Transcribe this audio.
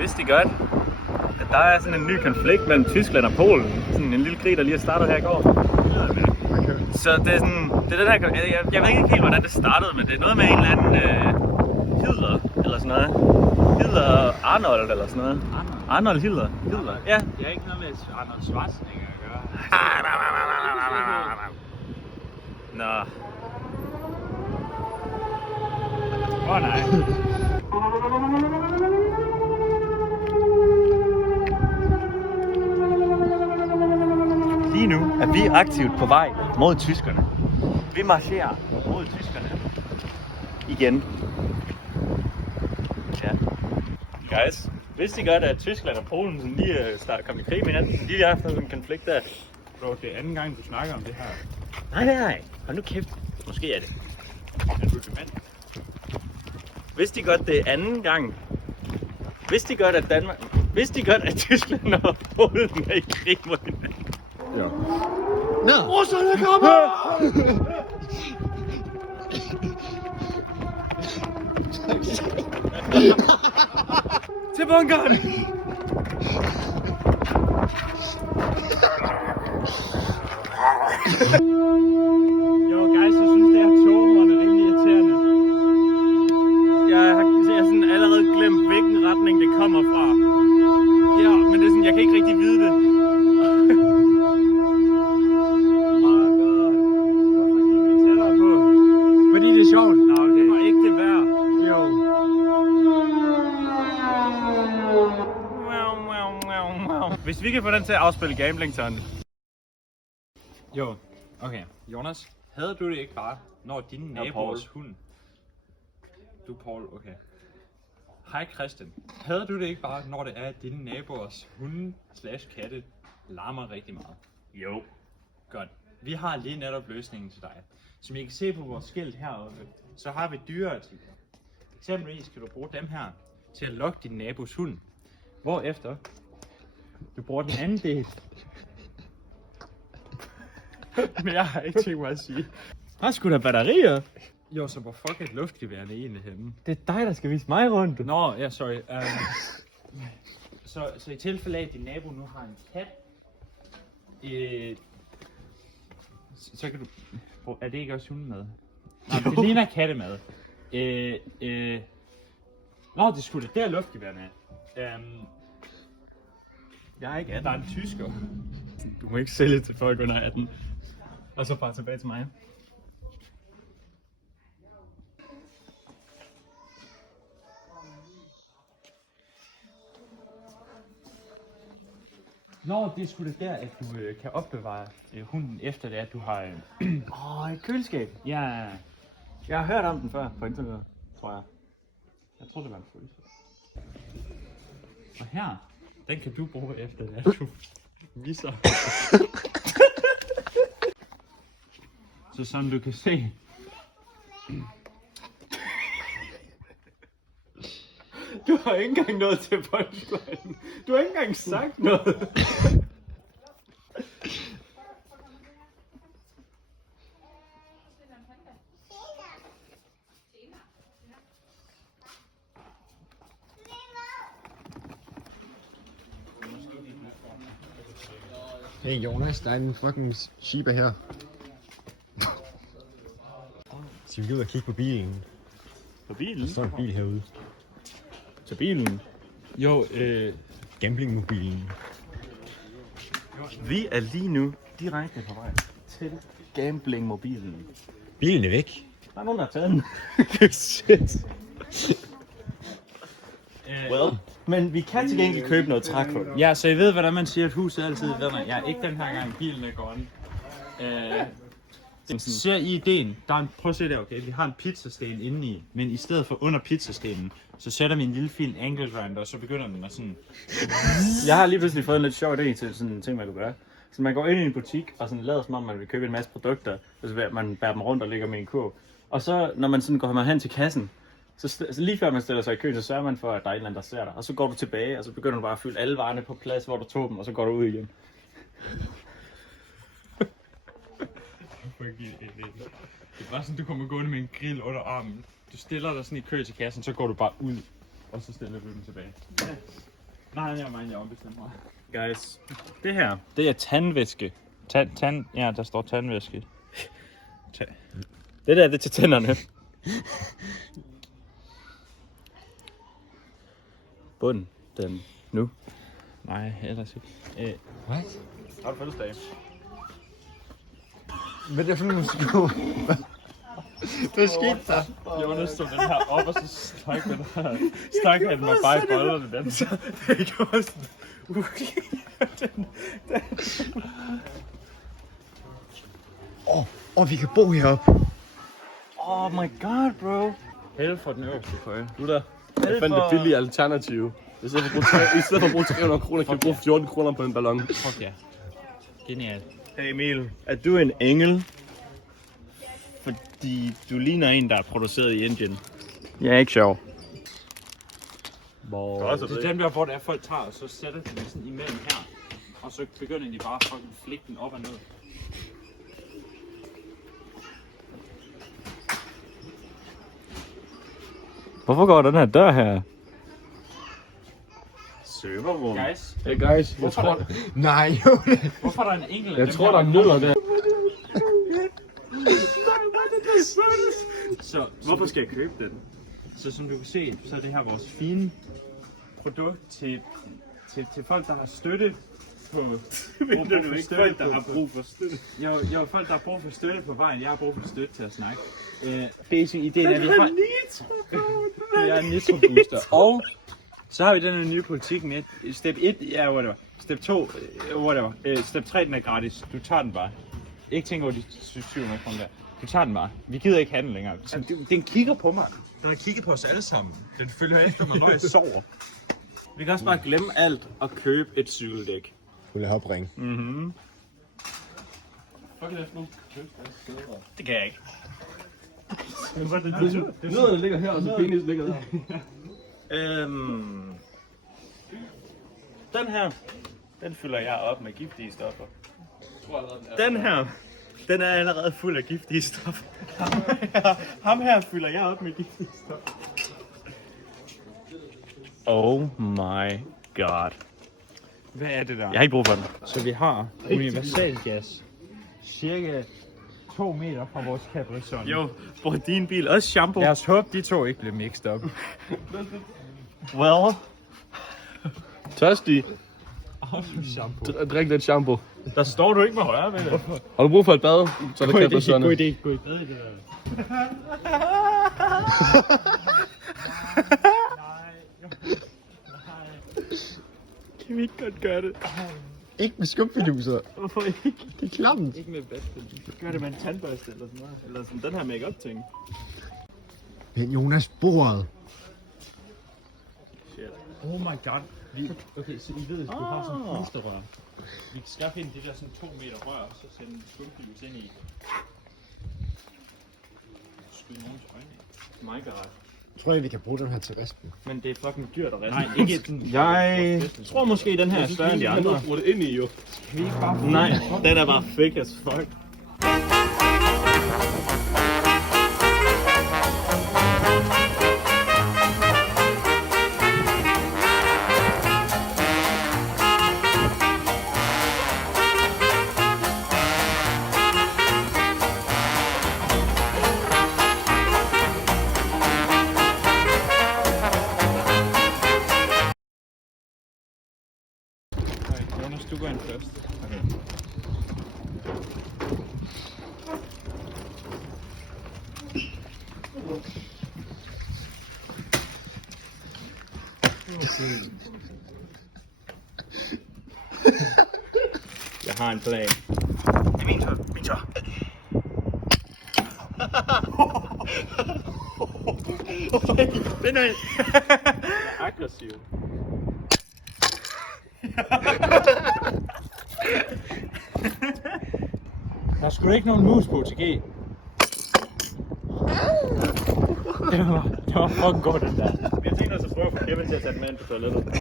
Vidste I godt, at der er sådan en ny konflikt mellem Tyskland og Polen? Sådan en lille krig, der lige er startet her i går. Så det er sådan, det er den her, jeg ved ikke helt, hvordan det startede, men det er noget med en eller anden Hitler, eller sådan noget. Hitler Arnold, eller sådan noget. Arnold Hitler. Ja. Det er ikke noget med Arnold Schwarzenegger at gøre. Nå. Nej. Lige nu er vi aktivt på vej mod tyskerne. Vi marcherer mod tyskerne. Igen. Ja. Guys, vidste I godt, at Tyskland og Polen sådan lige kom i krig med hinanden? De lige har haft sådan en konflikt der. Bro, det er anden gang, du snakker om det her. Nej. Hold nu kæft. Måske er det. Er du dement? Vidste I godt, det er anden gang? Vidste I godt, at Vidste I godt, at Tyskland og Polen er i krig mod hinanden? Ja. Nå! Russerne kommer! Til bunkeren! Jo, guys, jeg synes, det her toghorn er rimelig irriterende. Jeg har sådan allerede glemt, hvilken retning det kommer fra. Ja, men det er sådan, jeg kan ikke rigtig vide det. Fordi det er sjovt. Nå, det var ikke det værd. Jo. Hvis vi kan få den til at afspille Gamblington. Jo, okay. Jonas, havde du det ikke bare, når dine naboers hund... Du er Paul, okay. Hej Christian. Havde du det ikke bare, når det er, at dine naboers hunde / katte larmer rigtig meget? Jo. Godt. Vi har lige netop løsningen til dig. Som I kan se på vores skilt heroppe, så har vi dyreartikler. Eksempelvis kan du bruge dem her til at lokke din nabos hund. Hvorefter du bruger den anden del. Men jeg har ikke tænkt mig at sige. Der er sgu da batterier. Jo, så hvor fuck er luftgeværende egentlig henne? Det er dig, der skal vise mig rundt. Nå, ja, sorry. Så i tilfælde af, at din nabo nu har en kat, så kan du... Er det ikke også hundemad? Nej, det ligner kattemad. Nå, det skulle det. Det er luftgeværende. Jeg er ikke 18. Der er en tysker. Du må ikke sælge til folk under 18. Og så bare tilbage til mig. Nå, det er sgu da der, at du kan opbevare hunden efter det, at du har... Et køleskab. Ja, Jeg har hørt om den før på internet, tror jeg. jeg tror det var en følelse. Og her, den kan du bruge efter det, at du misser. Så som du kan se... Du har ikke engang noget til punchline. Du har ikke engang sagt noget. Hey Jonas, der er en fucking sheeper her. Skal vi gå ud og kigge på bilen? På bilen? Der står en bil herude. Til bilen? Jo, Gamblingmobilen. Vi er lige nu direkte på vej til gamblingmobilen. Bilen er væk. Der er nogen, der har taget den. Shit. Well, men vi kan til gengæld købe noget trækul. ja, så I ved, hvordan man siger, at huset altid vinder. Ja, ikke den her gang, bilen er gone. Ser I ideen? Der er en, prøv at se der, okay? Vi har en pizzasten indeni, men i stedet for under pizzastenen, så sætter vi en lille fin angle grinder, og så begynder den at sådan... Jeg har lige pludselig fået en lidt sjov idé til sådan en ting, man kan gøre. Så man går ind i en butik og sådan lader som om, man vil købe en masse produkter, og så man bærer dem rundt og lægger dem i en kurv. Og så, når man sådan går hen til kassen, så lige før man stiller sig i kø, så sørger man for, at der er en eller anden, der ser dig. Og så går du tilbage, og så begynder du bare at fylde alle varerne på plads, hvor du tog dem, og så går du ud igen. Det er bare sådan, du kommer gående med en grill under armen. Du stiller dig sådan i kø til kassen, så går du bare ud. og så stiller du den tilbage. Nej, jeg ombestemmer mig. Guys, det her, Det er tandvæske. Ja, der står tandvæske. det er til tænderne. Bunden, den nu. Nej, ellers ikke. What? Har du fødselsdag? Hvad er det for en musik? Hvad skete der? Jonas tog den her op, og så stak han mig bare i bollerne den. Så det gjorde sådan... Vi kan bo heroppe. Oh my god, bro. Held for den øverste køje. Du der. Jeg fandt det billige alternativ. I stedet for at bruge 300 kroner, kan jeg bruge 14 kroner på en ballon. Fuck ja. Genialt. Hey Emil, er du en engel? Fordi du ligner en, der er produceret i Indien. Jeg er ikke sjov. Det er den der, hvor det er, folk tager, og så sætter de den sådan imellem her. Og så begynder de bare at fucking flikke den op og ned. Hvorfor går den her dør her? Serverrum. Guys, Hey guys, jeg tror, Nej, jo. hvorfor er der en enkelt af jeg dem tror her, der er nødder der. Så Hvorfor skal jeg købe den? Så som du kan se, så er det her vores fine produkt til folk, der har støtte på... Folk, der har brug for støtte. Jo, folk, der har brug for støtte på vejen. Jeg har brug for støtte til at snakke. Basic ideen er, at vi har... Det er en nitro booster. Og så har vi den her nye politik med. Step 1, ja, whatever. Step 2, whatever. Step 3, den er gratis. Du tager den bare. Ikke tænk over de 700 kroner der. Du tager den bare. Vi gider ikke have den længere. Den kigger på mig. Den har kigget på os alle sammen. Den følger efter mig, når jeg sover. Vi kan også bare glemme alt og købe et cykeldæk. Vil jeg opringe? Det kan jeg ikke. Nødderne ligger her, og så penis ligger der. Den her, den fylder jeg op med giftige stoffer. Den her, den er allerede fuld af giftige stoffer. Ham her fylder jeg op med giftige stoffer. Oh my god. Hvad er det der? Jeg har ikke brug for den. Så vi har universalgas. Cirka 2 meter fra vores Capri-Sun. Jo, bruger din bil også shampoo? Lad os håbe, de to ikke bliver mixed up. Well. Tørstig. Shampoo. Drik lidt shampoo. Der står du ikke med højre ved det. Har du brug for et bad? Så det kan jeg sådan. God idé. Kan vi ikke godt gøre det? Ikke med skumfiduser. Hvorfor ikke? Det er klamt. Ikke med bedste. Gør det med en tandbørste eller sådan noget. Eller sådan den her make-up ting. Men Jonas, bordet. Shit. Oh my god. Okay, så I ved, at du har sådan en pusterør. Vi kan skaffe ind de der sådan 2 meter rør, og så sende en skumfilus ind i. Skyde nogens øjne i. My god. Tror jeg, vi kan bruge den her til resten? Men det er fucking dyrt at reste. Nej, ikke sådan. Jeg tror måske den her er større end de andre. Jeg bruger det ind i jo. Kan vi ikke bare Nej, den er bare fake as fuck. Jonas, du går ind først. Okay. Jeg har en plan. Det er min tur. Min tur. Den er aggressiv. Der er sgu ikke nogen mus på til G. Det var fucking godt, den der. Vi har tænkt os at prøve at få Kevin til at tage den med ind på toilettet.